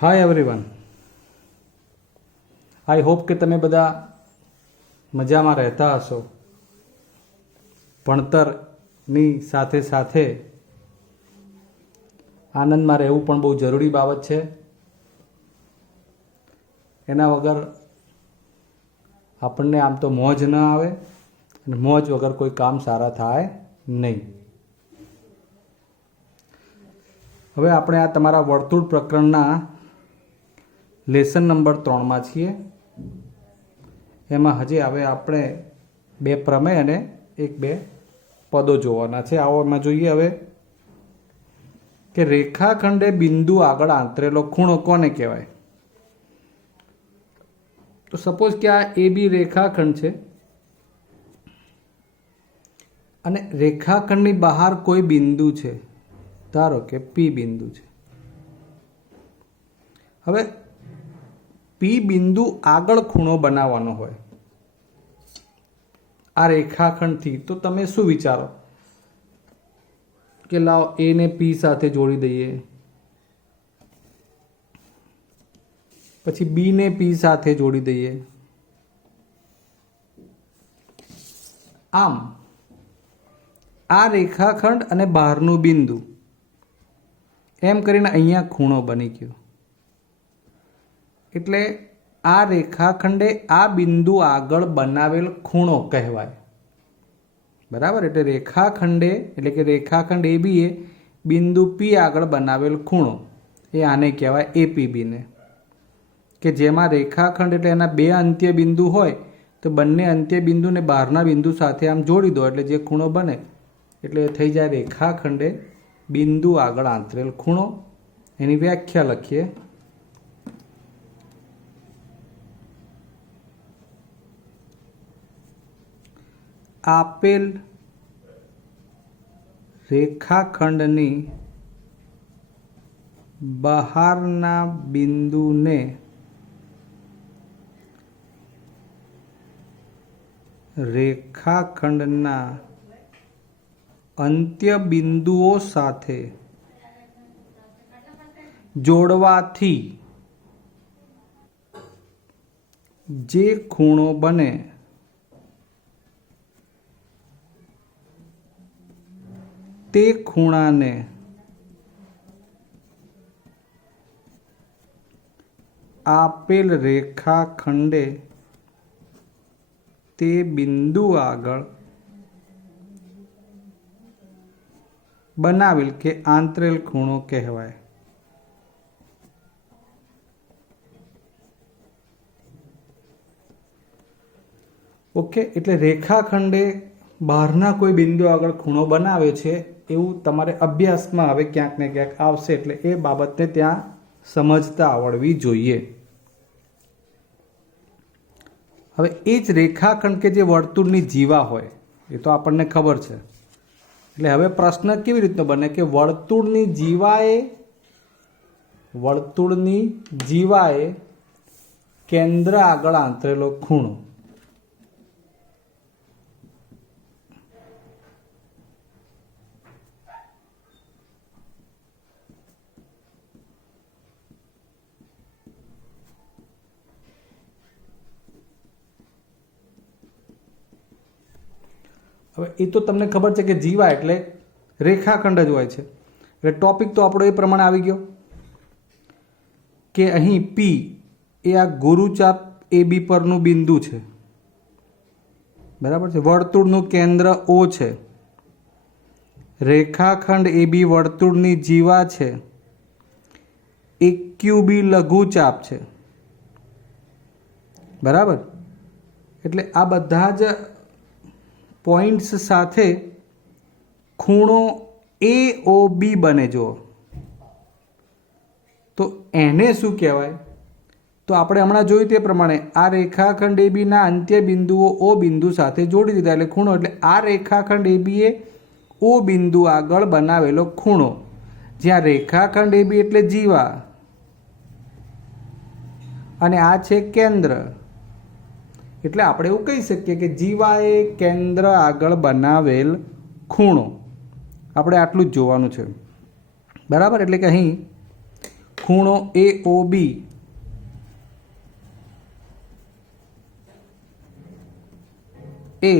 Hi everyone, I hope કે તમે બધા મજામાં રહેતા હશો. ભણતરની સાથે સાથે આનંદમાં રહેવું પણ બહુ જરૂરી બાબત છે. એના વગર આપણને આમ તો મોજ ન આવે અને મોજ વગર કોઈ કામ સારા થાય નહીં. હવે આપણે આ તમારા વર્તુળ પ્રકરણના લેસન નંબર 3માં છીએ. એમાં હજી હવે આપણે 2 પ્રમેય અને 1-2 પદો જોવાના છે. આવો એમાં જોઈએ હવે કે રેખાખંડે બિંદુ આગળ આંતરેલો ખૂણો કોને કહેવાય. તો સપોઝ કે આ AB રેખાખંડ છે અને રેખાખંડની બહાર કોઈ બિંદુ છે, ધારો કે P બિંદુ છે. હવે P બિંદુ આગળ ખૂણો બનાવવાનો હોય આ રેખાખંડથી, તો તમે શું વિચારો કે લાવો A ને P સાથે જોડી દઈએ, પછી B ને P સાથે જોડી દઈએ. આમ આ રેખાખંડ અને બહારનું બિંદુ એમ કરીને અહીંયા ખૂણો બની ગયો. એટલે આ રેખાખંડે આ બિંદુ આગળ બનાવેલ ખૂણો કહેવાય. બરાબર. એટલે રેખાખંડે એટલે કે રેખાખંડ AB એ બિંદુ P આગળ બનાવેલ ખૂણો એ આને કહેવાય APB ને, કે જેમાં રેખાખંડ એટલે એના 2 અંત્ય બિંદુ હોય તો બંને અંત્ય બિંદુને બહારના બિંદુ સાથે આમ જોડી દો એટલે જે ખૂણો બને એટલે એ થઈ જાય રેખાખંડે બિંદુ આગળ આંતરેલ ખૂણો. એની વ્યાખ્યા લખીએ. આપેલ રેખાખંડની બહારના બિંદુને રેખાખંડના અંત્ય બિંદુઓ સાથે જોડવાથી જે ખૂણો બને તે ખૂણાને આપેલ રેખાખંડે તે બિંદુ આગળ બનાવેલ કે આંતરેલ ખૂણો કહેવાય. ઓકે. એટલે રેખાખંડે બહારના કોઈ બિંદુ આગળ ખૂણો બનાવે છે એવું તમારે અભ્યાસમાં હવે ક્યાંક ને ક્યાંક આવશે. એટલે એ બાબતને ત્યાં સમજતા આવડવી જોઈએ. હવે એ જ રેખાખંડ કે જે વર્તુળની જીવા હોય એ તો આપણને ખબર છે. એટલે હવે પ્રશ્ન કેવી રીતનો બને કે વર્તુળની જીવાએ કેન્દ્ર આગળ આંતરેલો ખૂણો. હવે એ તો તમને ખબર છે કે જીવા એટલે રેખાખંડ જ હોય છે. એટલે ટોપિક તો આપણો એ પ્રમાણે આવી ગયો કે અહીં P એ આ ગુરુચાપ AB પરનું બિંદુ છે. બરાબર છે. વર્તુળનું કેન્દ્ર O છે. રેખાખંડ AB વર્તુળની જીવા છે. એક QB લઘુચાપ છે. બરાબર. એટલે આ બધા જ પોઈન્ટ્સ સાથે ખૂણો AOB બને. જો તો એને શું કહેવાય? તો આપણે હમણાં જોયું તે પ્રમાણે આ રેખાખંડ AB ના અંત્ય બિંદુઓ O બિંદુ સાથે જોડી દીધા એટલે ખૂણો. એટલે આ રેખાખંડ AB એ O બિંદુ આગળ બનાવેલો ખૂણો, જ્યાં રેખાખંડ AB એટલે જીવા અને આ છે કેન્દ્ર. એટલે આપણે એવું કહી શકીએ કે જીવાએ કેન્દ્ર આગળ બનાવેલ ખૂણો. આપણે આટલું જ જોવાનું છે. બરાબર. એટલે કે અહીં ખૂણો AOB એ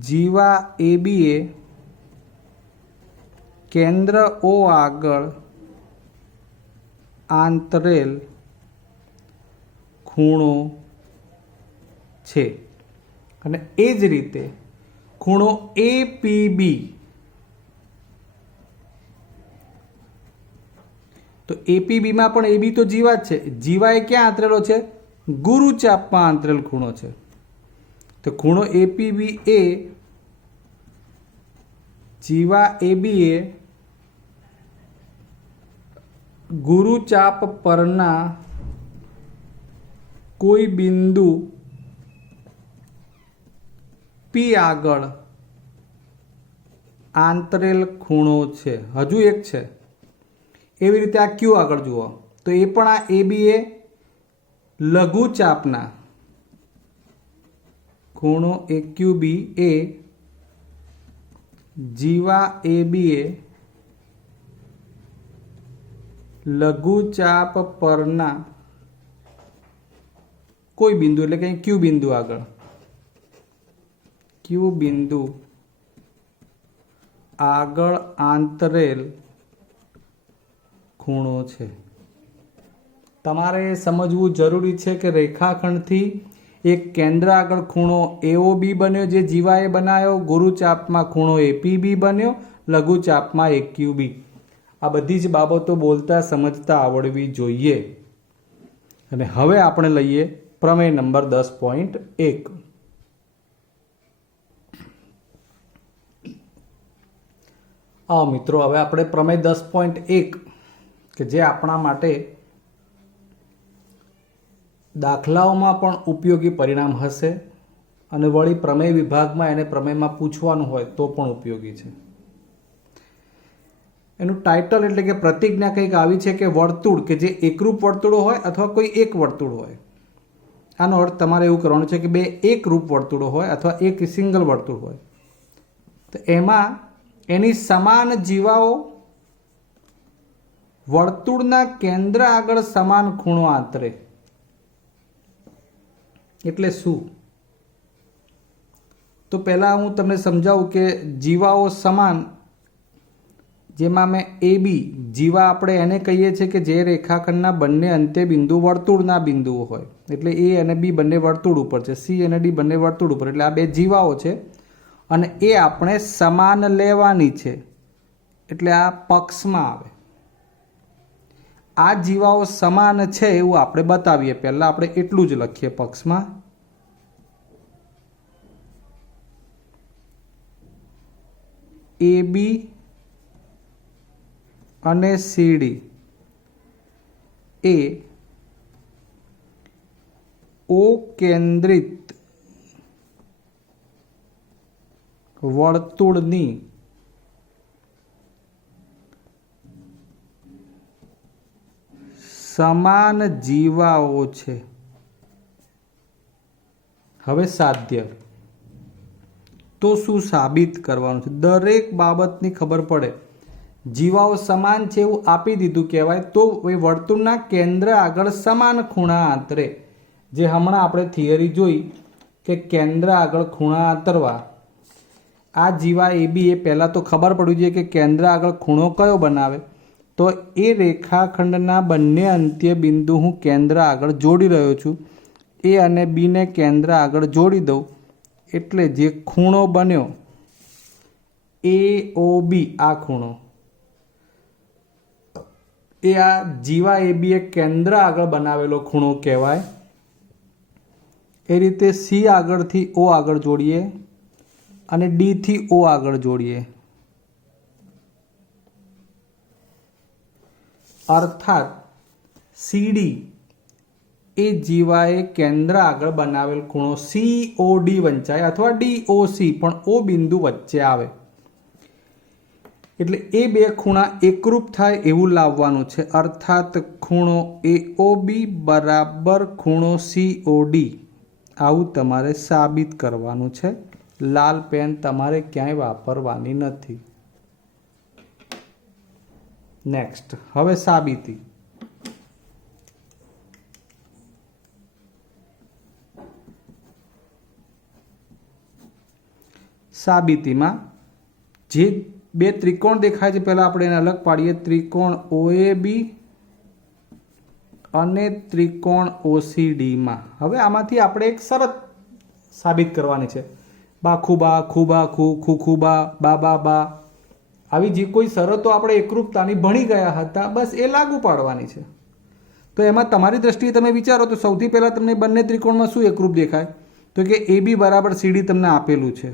જીવા ABA કેન્દ્ર O આગળ આંતરેલ ખૂણો છે અને એ જ રીતે ખૂણો APB તો APBમાં પણ AB તો જીવા જ છે. જીવા એ ક્યાં આંતરેલો છે? ગુરુચાપમાં આંતરેલ ખૂણો છે. તો ખૂણો APB એ જીવા ABA ગુરુચાપ પરના કોઈ બિંદુ P આગળ આંતરેલ ખૂણો છે. હજુ એક છે. એવી રીતે આ Q આગળ જુઓ તો એ પણ આ ABA લઘુચાપના ખૂણો AQB એ જીવા ABA લઘુચાપ પરના કોઈ બિંદુ એટલે કે Q બિંદુ આગળ Q બિંદુ આગળ આંતરેલ ખૂણો છે. તમારે સમજવું જરૂરી છે કે રેખાખંડથી એક કેન્દ્ર આગળ ખૂણો AOB બન્યો જે જીવાએ બનાવ્યો, ગુરુચાપમાં ખૂણો APB બન્યો, લઘુચાપમાં AQB. આ બધી જ બાબતો બોલતા સમજતા આવડવી જોઈએ. અને હવે આપણે લઈએ પ્રમેય નંબર 10.1. મિત્રો હવે આપણે પ્રમેય 10.1 કે જે આપણા માટે દાખલાઓમાં પણ ઉપયોગી પરિણામ હશે અને વળી પ્રમેય વિભાગમાં એને પ્રમેયમાં પૂછવાનું હોય તો પણ ઉપયોગી છે. એનું ટાઇટલ એટલે કે પ્રતિજ્ઞા કંઈક આવી છે કે વર્તુળ કે જે એકરૂપ વર્તુળો હોય અથવા કોઈ એક વર્તુળ હોય. આનો અર્થ તમારે એવું કરવાનું છે કે બે એકરૂપ વર્તુળો હોય અથવા એક સિંગલ વર્તુળ હોય તો એમાં એની સમાન જીવાઓ વર્તુળના કેન્દ્ર આગળ સમાન ખૂણો આંતરે. એટલે શું? તો પહેલાં હું તમને સમજાવું કે જીવાઓ સમાન, જેમાં મેં AB જીવા આપણે એને કહીએ છીએ કે જે રેખાખંડના બંને અંત્ય બિંદુ વર્તુળના બિંદુઓ હોય. એટલે A અને B બંને વર્તુળ ઉપર છે, C અને D બંને વર્તુળ ઉપર. એટલે આ બે જીવાઓ છે અને એ આપણે સમાન લેવાની છે એટલે આ પક્ષમાં આવે. આ જીવાઓ સમાન છે એવું આપણે બતાવીએ. પહેલા આપણે એટલું જ લખીએ પક્ષમાં. AB અને CD એ O કેન્દ્રિત વર્તુળની સમાન જીવાઓ છે. હવે સાધ્ય તો શું સાબિત કરવાનું છે? દરેક બાબતની ખબર પડે. જીવાઓ સમાન છે એવું આપી દીધું કહેવાય તો એ વર્તુળના કેન્દ્ર આગળ સમાન ખૂણા આંતરે. જે હમણાં આપણે થિયરી જોઈ કે કેન્દ્ર આગળ ખૂણા આંતરવા. આ જીવા AB એ પહેલાં તો ખબર પડવી જોઈએ કે કેન્દ્ર આગળ ખૂણો કયો બનાવે. તો એ રેખાખંડના બંને અંત્ય બિંદુ હું કેન્દ્ર આગળ જોડી રહ્યો છું. A અને B ને કેન્દ્ર આગળ જોડી દઉં એટલે જે ખૂણો બન્યો AOB, આ ખૂણો એ આ જીવા AB એ કેન્દ્ર આગળ બનાવેલો ખૂણો કહેવાય. એ રીતે C આગળથી O આગળ જોડીએ અને D થી O આગળ જોડીએ. અર્થાત CD એ જીવાએ કેન્દ્ર આગળ બનાવેલ ખૂણો COD વંચાય અથવા DOC પણ O બિંદુ વચ્ચે આવે. એટલે એ બે ખૂણા એકરૂપ થાય એવું લાવવાનું છે. અર્થાત ખૂણો AOB બરાબર ખૂણો COD. આવું તમારે સાબિત કરવાનું છે. લાલ પેન તમારે ક્યાંય વાપરવાની નથી. નેક્સ્ટ હવે સાબિતી. સાબિતીમાં જે બે ત્રિકોણ દેખાય છે પહેલાં આપણે એને અલગ પાડીએ. ત્રિકોણ OAB અને ત્રિકોણ OCDમાં હવે આમાંથી આપણે એક શરત સાબિત કરવાની છે. બા ખૂબા ખૂબા ખૂ ખૂબા બા બા બા આવી જે કોઈ શરતો આપણે એકરૂપતાની ભણી ગયા હતા બસ એ લાગુ પાડવાની છે. તો એમાં તમારી દ્રષ્ટિએ તમે વિચારો તો સૌથી પહેલાં તમને બંને ત્રિકોણમાં શું એકરૂપ દેખાય? તો કે AB બરાબર CD તમને આપેલું છે.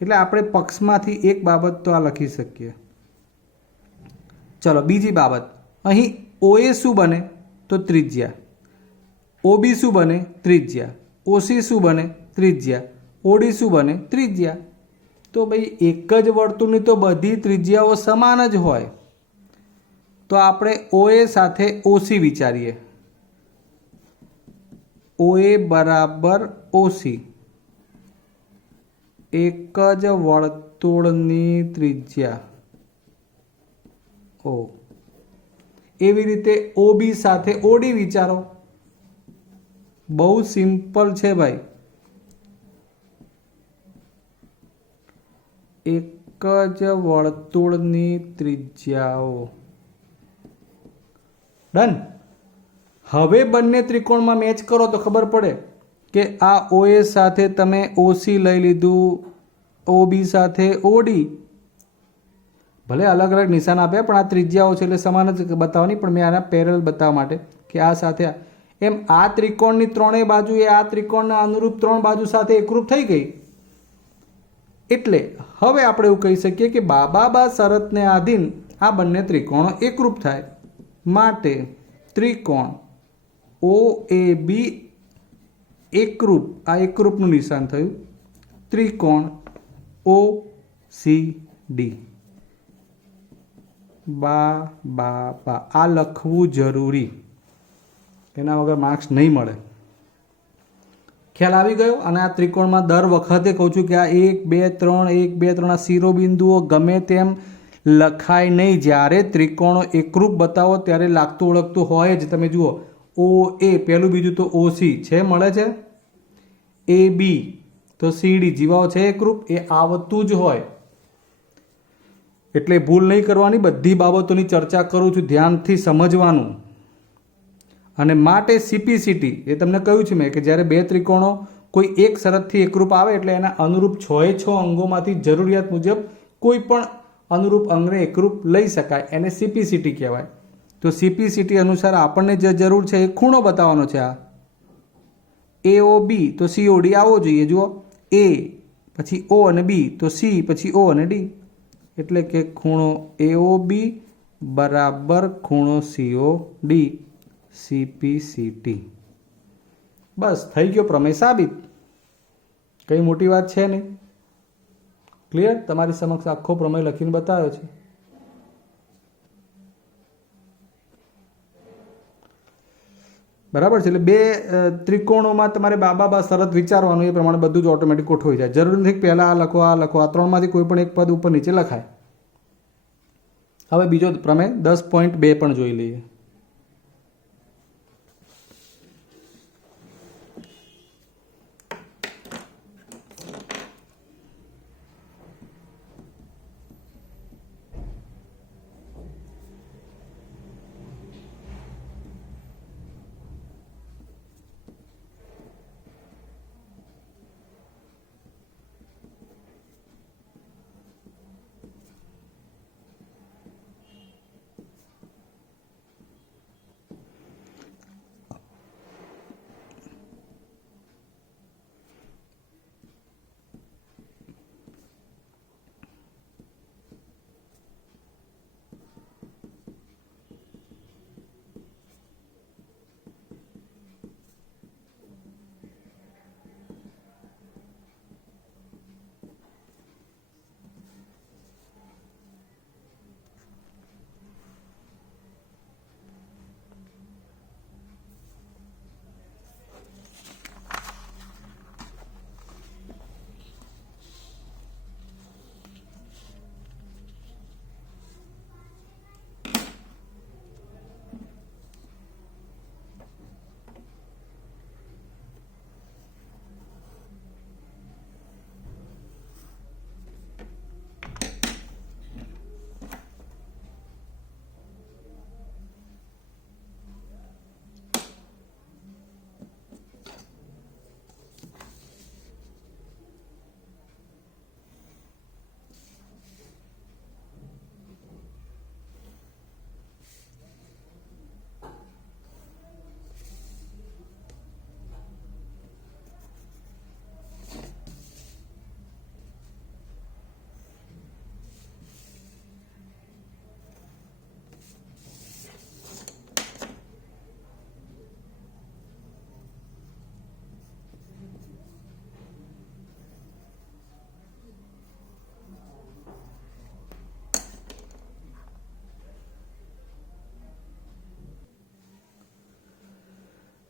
એટલે આપણે પક્ષમાંથી એક બાબત તો આ લખી શકીએ. ચલો બીજી બાબત, અહીં OA શું બને? તો ત્રિજ્યા. OB શું બને? ત્રિજ્યા. OC શું બને? ત્રિજ્યા. OD શું બને? ત્રિજ્યા. તો ભાઈ એક જ વર્તુળની તો બધી ત્રિજ્યાઓ સમાન જ હોય. તો આપણે OA સાથે OC વિચારીએ. OA બરાબર OC, એક જ વર્તુળની ત્રિજ્યા O. એવી રીતે OB સાથે OD વિચારો. બહુ સિમ્પલ છે ભાઈ. એક જ વર્તુળની ત્રિજ્યાઓ. ડન. હવે બંને ત્રિકોણમાં મેચ કરો તો ખબર પડે કે આ OA સાથે તમે OC લઈ લીધું, OB સાથે OD. ભલે અલગ અલગ નિશાન આપ્યા પણ આ ત્રિજ્યાઓ છે એટલે સમાન જ બતાવવાની, પણ મેં આના પેરેલલ બતાવવા માટે કે આ સાથે એમ આ ત્રિકોણની ત્રણેય બાજુ એ આ ત્રિકોણના અનુરૂપ ત્રણ બાજુ સાથે એકરૂપ થઈ ગઈ. એટલે હવે આપણે એવું કહી શકીએ કે બા શરતને આધીન આ બંને ત્રિકોણો એકરૂપ થાય. માટે ત્રિકોણ OAB એકરૂપ, આ એકરૂપનું નિશાન થયું. ત્રિકોણ OCD બા આ લખવું જરૂરી, એના વગર માર્ક્સ નહીં મળે. ખ્યાલ આવી ગયો? અને આ ત્રિકોણમાં દર વખતે કહું છું કે આ 1 2 3 1 2 3 આ શિરોબિંદુઓ ગમે તેમ લખાય નહીં. જ્યારે ત્રિકોણો એકરૂપ બતાવો ત્યારે લાગતું ઓળખતું હોય જ. તમે જુઓ OA પહેલું બીજું તો OC છે, મળે છે. AB તો CD જીવાઓ છે એકરૂપ, એ આવતું જ હોય. એટલે ભૂલ નહીં કરવાની, બધી બાબતોની ચર્ચા કરું છું, ધ્યાનથી સમજવાનું. અને માટે CPCT એ તમને કહ્યું છે મેં કે જ્યારે બે ત્રિકોણો કોઈ એક શરતથી એકરૂપ આવે એટલે એના અનુરૂપ 6 અંગોમાંથી જરૂરિયાત મુજબ કોઈ પણ અનુરૂપ અંગને એકરૂપ લઈ શકાય, એને CPCT કહેવાય. તો CPCT અનુસાર આપણને જે જરૂર છે એ ખૂણો બતાવવાનો છે. આ AOB તો COD આવો જોઈએ. જુઓ A પછી O અને B તો C પછી O અને D. એટલે કે ખૂણો AOB બરાબર ખૂણો COD, CPCT. બસ થઈ ગયો પ્રમેય સાબિત. કઈ મોટી વાત છે નહીં. ક્લિયર? તમારી સમક્ષ આખો પ્રમેય લખીને બતાવ્યો છે. બરાબર છે. એટલે બે ત્રિકોણોમાં તમારે બા શરત વિચારવાનું, એ પ્રમાણે બધું જ ઓટોમેટિક ગોઠવાઈ જાય. જરૂરી નથી કે પહેલાં આ લખો આ લખો, આ ત્રણમાંથી કોઈ પણ એક પદ ઉપર નીચે લખાય. હવે બીજો પ્રમેય 10.2 પણ જોઈ લઈએ.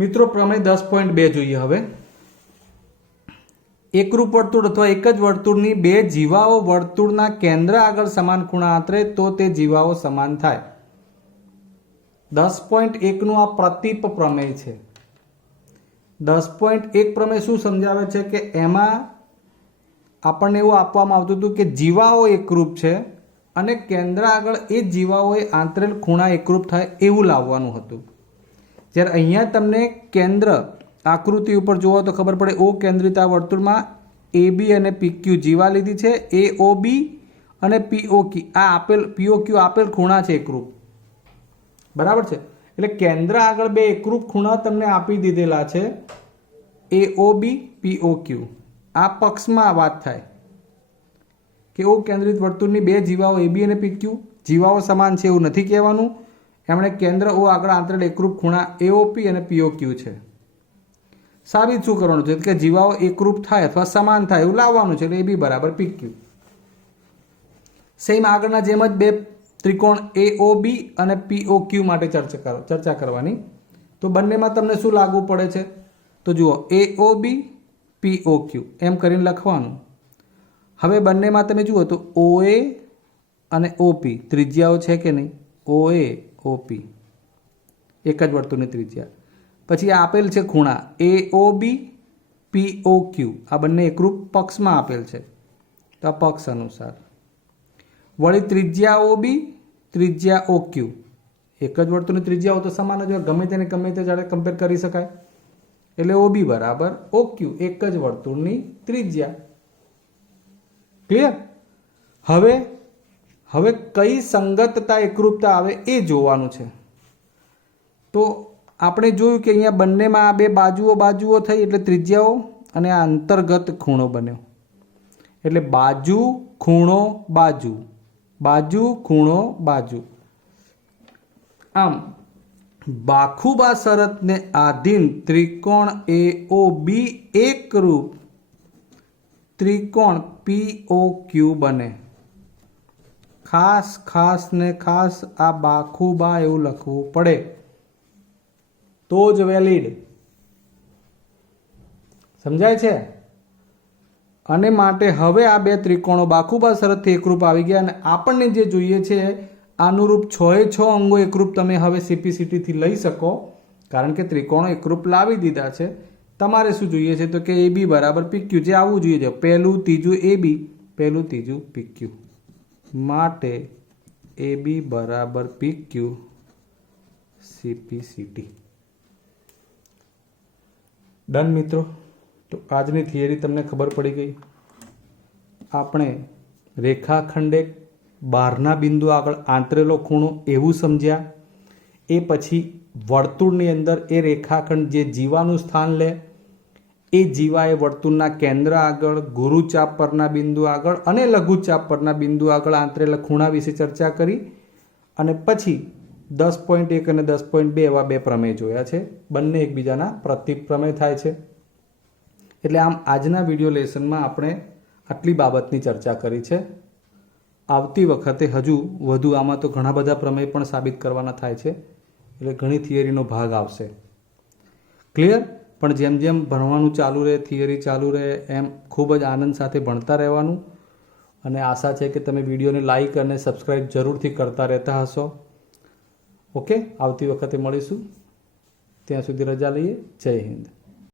મિત્રો પ્રમેય 10.2 જોઈએ હવે. એકરૂપ વર્તુળ અથવા એક જ વર્તુળની બે જીવાઓ વર્તુળના કેન્દ્ર આગળ સમાન ખૂણા આંતરે તો તે જીવાઓ સમાન થાય. 10.1 નું આ પ્રતીપ પ્રમેય છે. 10.1 પ્રમેય શું સમજાવે છે કે એમાં આપણને એવું આપવામાં આવતું હતું કે જીવાઓ એકરૂપ છે અને કેન્દ્ર આગળ એ જીવાઓએ આંતરેલ ખૂણા એકરૂપ થાય એવું લાવવાનું હતું. જ્યારે અહીંયા તમને કેન્દ્ર આકૃતિ ઉપર જોવો તો ખબર પડે ઓ કેન્દ્રિત આ વર્તુળમાં AB અને PQ જીવા લીધી છે. AOB અને POQ આ આપેલ POQ આપેલ ખૂણા છે એકરૂપ. બરાબર છે. એટલે કેન્દ્ર આગળ બે એકરૂપ ખૂણા તમને આપી દીધેલા છે AOB POQ. આ પક્ષમાં વાત થાય કે ઓ કેન્દ્રિત વર્તુળની બે જીવાઓ AB અને PQ જીવાઓ સમાન છે એવું નથી કહેવાનું. એમણે કેન્દ્ર ઓ આગળ આંતરેલ એકરૂપ ખૂણા AOP અને POQ છે. સાબિત શું કરવાનું છે કે જીવાઓ એકરૂપ થાય અથવા સમાન થાય એવું લાવવાનું છે. એટલે AB બરાબર PQ. સેમ આગળના જેમ જ બે ત્રિકોણ AOB અને POQ માટે ચર્ચા કરવાની. તો બંનેમાં તમને શું લાગુ પડે છે તો જુઓ AOB POQ એમ કરીને લખવાનું. હવે બંનેમાં તમે જુઓ તો OA અને OP ત્રિજ્યાઓ છે કે નહીં. OA OP એક જ વર્તુળની ત્રિજ્યા. પછી આપેલ છે ખૂણા AOB POQ આ બંને એકરૂપ પક્ષમાં આપેલ છે તો આ પક્ષ અનુસાર. વળી ત્રિજ્યા OB ત્રિજ્યા OQ એક જ વર્તુળની ત્રિજ્યાઓ તો સમાન જ હોય ગમે તેને જાણે કમ્પેર કરી શકાય. એટલે OB બરાબર OQ એક જ વર્તુળની ત્રિજ્યા. ક્લિયર. હવે કઈ સંગતતા એકરૂપતા આવે એ જોવાનું છે. તો આપણે જોયું કે અહીંયા બંનેમાં આ બે બાજુઓ થઈ એટલે ત્રિજ્યાઓ અને આ અંતર્ગત ખૂણો બન્યો. એટલે બાજુ ખૂણો બાજુ બાજુ ખૂણો બાજુ. આમ બાખુબા શરતને આધીન ત્રિકોણ AOB એકરૂપ ત્રિકોણ POQ બને. ખાસ આ બાખુબા એવું લખવું પડે તો જ વેલિડ. સમજાય છે. અને માટે હવે આ બે ત્રિકોણો બાખુબા શરતથી એકરૂપ આવી ગયા અને આપણને જે જોઈએ છે આનુરૂપ 6 અંગો એકરૂપ તમે હવે CPCT થી લઈ શકો કારણ કે ત્રિકોણો એકરૂપ લાવી દીધા છે. તમારે શું જોઈએ છે તો કે AB બરાબર PQ જે આવવું જોઈએ છે. પહેલું ત્રીજું AB પહેલું ત્રીજું PQ માટે AB બરાબર PQ CPCT. ડન મિત્રો. તો આજની થિયરી તમને ખબર પડી ગઈ. આપણે રેખાખંડે બહારના બિંદુ આગળ આંતરેલો ખૂણો એવું સમજ્યા. એ પછી વર્તુળની અંદર એ રેખાખંડ જે જીવાનું સ્થાન લે એ જીવાએ વર્તુળના કેન્દ્ર આગળ ગુરુચાપ પરના બિંદુ આગળ અને લઘુચાપ પરના બિંદુ આગળ આંતરેલા ખૂણા વિશે ચર્ચા કરી. અને પછી 10.1 અને 10.2 એવા બે પ્રમેય જોયા છે. બંને એકબીજાના પ્રતીક પ્રમેય થાય છે. એટલે આમ આજના વિડીયો લેસનમાં આપણે આટલી બાબતની ચર્ચા કરી છે. આવતી વખતે હજુ વધુ આમાં તો ઘણા બધા પ્રમેય પણ સાબિત કરવાના થાય છે. એટલે ઘણી થિયરીનો ભાગ આવશે. ક્લિયર. પણ જેમ જેમ ભણવાનું ચાલુ રહે થિયરી ચાલુ રહે એમ ખૂબ જ આનંદ સાથે ભણતા રહેવાનું. અને આશા છે કે તમે વિડીયોને લાઈક અને સબસ્ક્રાઈબ જરૂરથી કરતા રહેતા હશો. ઓકે. આવતી વખતે મળીશું. ત્યાં સુધી રજા લઈએ. જય હિન્દ.